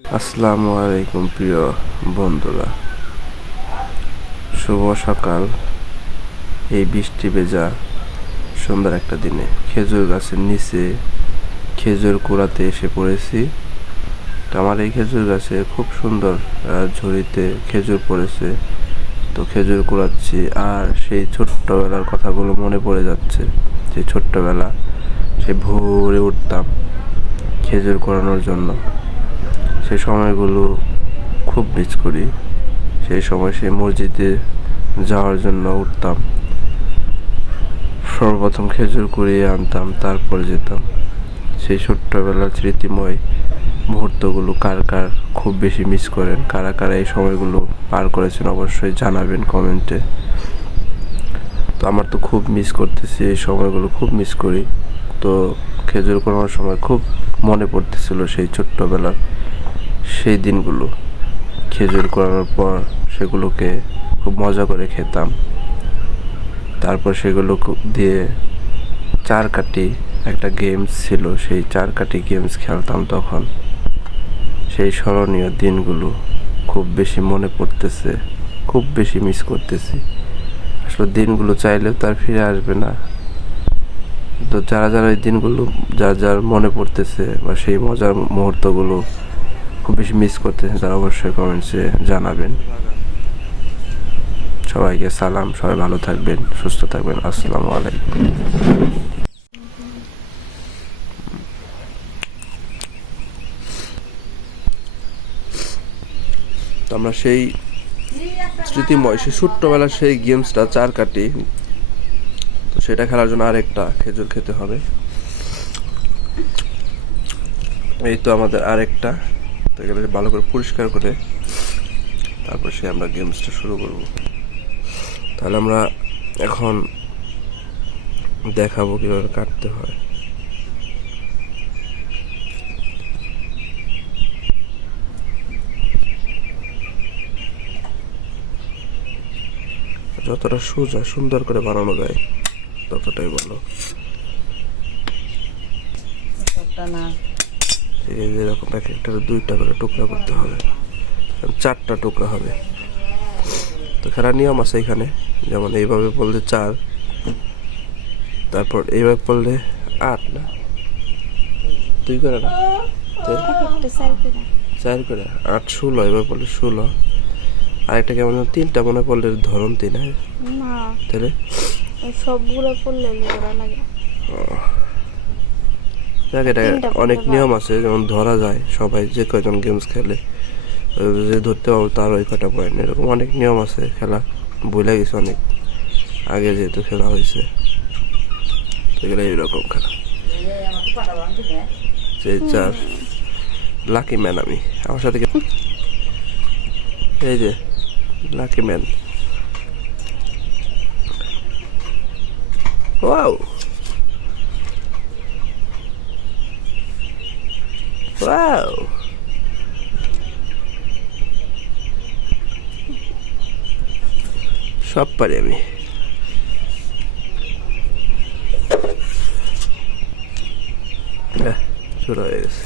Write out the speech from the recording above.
আসসালামু আলাইকুম প্রিয় বন্ধুরা, শুভ সকাল। এই বৃষ্টি ভেজা সুন্দর একটা দিনে খেজুর গাছের নিচে খেজুর কুড়াতে এসে পড়েছি। তো আমার এই খেজুর গাছে খুব সুন্দর ঝুড়িতে খেজুর পড়েছে, তো খেজুর কুড়াচ্ছি। আর সেই ছোট্টবেলার কথাগুলো মনে পড়ে যাচ্ছে। সেই ছোট্টবেলা, সেই ভোরে উঠতাম খেজুর কুড়ানোর জন্য। সেই সময়গুলো খুব মিস করি। সেই সময় সেই মসজিদে যাওয়ার জন্য উঠতাম, সর্বপ্রথম খেজুর কুড়িয়ে আনতাম, তারপর যেতাম। সেই ছোট্টবেলার স্মৃতিময় মুহূর্তগুলো কার কার খুব বেশি মিস করেন, কারা কারা এই সময়গুলো পার করেছেন অবশ্যই জানাবেন কমেন্টে। তো আমার তো খুব মিস করতেছি, এই সময়গুলো খুব মিস করি। তো খেজুর কুড়ানোর সময় খুব মনে পড়তেছিল সেই ছোট্টবেলার সেই দিনগুলো। খেজুর কুড়ানোর পর সেগুলোকে খুব মজা করে খেতাম। তারপর সেগুলো দিয়ে চারকাঠি একটা গেমস ছিল, সেই চারকাঠি গেমস খেলতাম তখন। সেই স্মরণীয় দিনগুলো খুব বেশি মনে পড়তেছে, খুব বেশি মিস করতেছি। আসলে দিনগুলো চাইলেও তার ফিরে আসবে না। তো যারা যারা এই দিনগুলো যার যার মনে পড়তেছে বা সেই মজার মুহূর্তগুলো খুব বেশি মিস করতেছেন, তারা অবশ্যই কমেন্টসে জানাবেন। সবাইকে সালাম, সবাই ভালো থাকবেন, সুস্থ থাকবেন। আসসালামু আলাইকুম। তো আমরা সেই স্মৃতিময় সেই ছোট্টবেলার সেই গেমসটা চারকাঠি, তো সেটা খেলার জন্য আরেকটা খেজুর খেতে হবে। এই তো আমাদের আরেকটা, তো এগুলো ভালো করে পরিষ্কার করে তারপর সে আমরা গেমসটা শুরু করব। তাহলে আমরা এখন দেখাবো কিভাবে কাটতে হয়। যতটা সোজা সুন্দর করে বানানো যায় ততটাই ভালো। এরকম এক একটা দুইটা করে টুকরা করতে হবে, চারটা টুকরা হবে। তো খেলার নিয়ম আছে এখানে, যেমন এইভাবে বললে 4, তারপর এইভাবে পড়লে 8, না 2 করে, না 4 করে, 8 16, এইভাবে পড়লে 16। আরেকটা কেমন 3টা মনে পড়লে ধরন 3, তাহলে সবগুলো পড়লে লাগে। এটা অনেক নিয়ম আছে, যেমন ধরা যায় সবাই যে কয়জন গেমস খেলে, যে ধরতে পারবো তার ওই কটা পয়েন্ট, এরকম অনেক নিয়ম আছে। খেলা ভুলে গেছে অনেক আগে, যেহেতু খেলা হয়েছে। এগুলো এইরকম খেলা। যে 4 লাকি ম্যান আমি, আমার সাথে এই যে লাকি ম্যান। ওয়াও ওয়াও, সব পারি আমি। শুরু হয়ে গেছে।